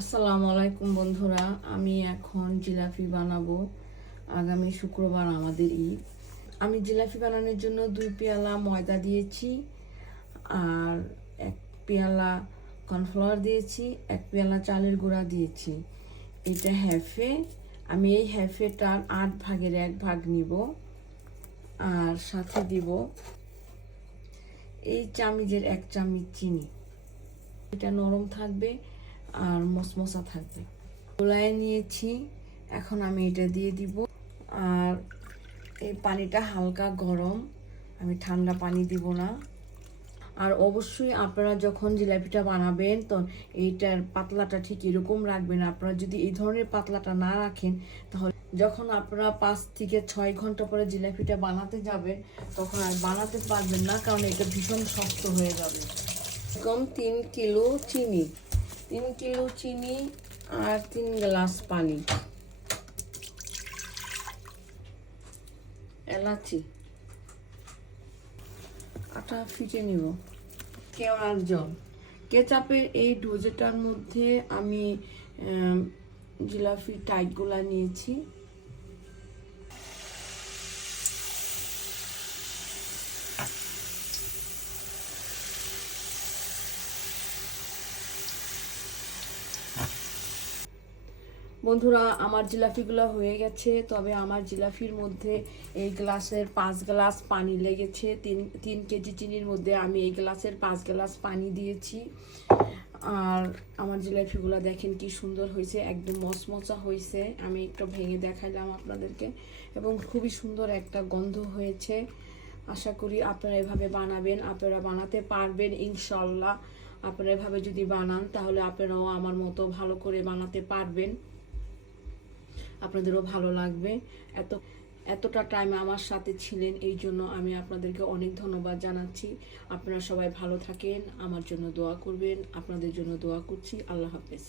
আসসালামু আলাইকুম বন্ধুরা, আমি এখন জিলাপি বানাবো। আগামী শুক্রবার আমাদের ঈদ। আমি জিলাপি বানানোর জন্য 2 পেয়ালা ময়দা দিয়েছি, আর 1 পেয়ালা কর্নফ্লাওয়ার দিয়েছি, 1 পেয়ালা চালের গুঁড়া দিয়েছি। এটা হ্যাফে। আমি এই হ্যাফেটার 8 ভাগের 1 ভাগ নিব, আর সাথে দিব এই চামচের 1 চামচ চিনি। এটা নরম থাকবে আর মশমশা থাকবে। গোলায় নিয়েছি, এখন আমি এটা দিয়ে দিব। আর এই পানিটা হালকা গরম, আমি ঠান্ডা পানি দিব না। আর অবশ্যই আপনারা যখন জিলাপিটা বানাবেন তখন এইটার পাতলাটা ঠিক এরকম রাখবেন। আপনারা যদি এই ধরনের পাতলাটা না রাখেন, তাহলে যখন আপনারা 5 থেকে 6 ঘন্টা পরে জিলাপিটা বানাতে যাবেন তখন আর বানাতে পারবেন না, কারণ এটা ভীষণ শক্ত হয়ে যাবে। এরকম 3 কিলো চিনি, 3 কিলো চিনি আর 3 গ্লাস পানি, এলাচি, আটা ফিটে নিব, কেওড়ার জল। কেচাপের এই ডোজেটার মধ্যে আমি জিলাপির টাইটগুলা নিয়েছি। বন্ধুরা, আমার জিলাপিগুলো হয়ে গেছে, তবে আমার জিলাপির মধ্যে এই গ্লাসের 5 গ্লাস পানি লেগেছে। 3 কেজি চিনির মধ্যে আমি এই গ্লাসের 5 গ্লাস পানি দিয়েছি। আর আমার জিলাপিগুলো দেখেন কি সুন্দর হয়েছে, একদম মচমচা হয়েছে। আমি একটু ভেঙে দেখাইলাম আপনাদেরকে, এবং খুবই সুন্দর একটা গন্ধ হয়েছে। আশা করি আপনারা এভাবে বানাবেন, আপনারা বানাতে পারবেন ইনশাল্লাহ। আপনারা এভাবে যদি বানান তাহলে আপনারাও আমার মতো ভালো করে বানাতে পারবেন, আপনাদেরও ভালো লাগবে। এতটা টাইম আমার সাথে ছিলেন, এই জন্য আমি আপনাদেরকে অনেক ধন্যবাদ জানাচ্ছি। আপনারা সবাই ভালো থাকেন, আমার জন্য দোয়া করবেন। আপনাদের জন্য দোয়া করছি। আল্লাহ হাফেজ।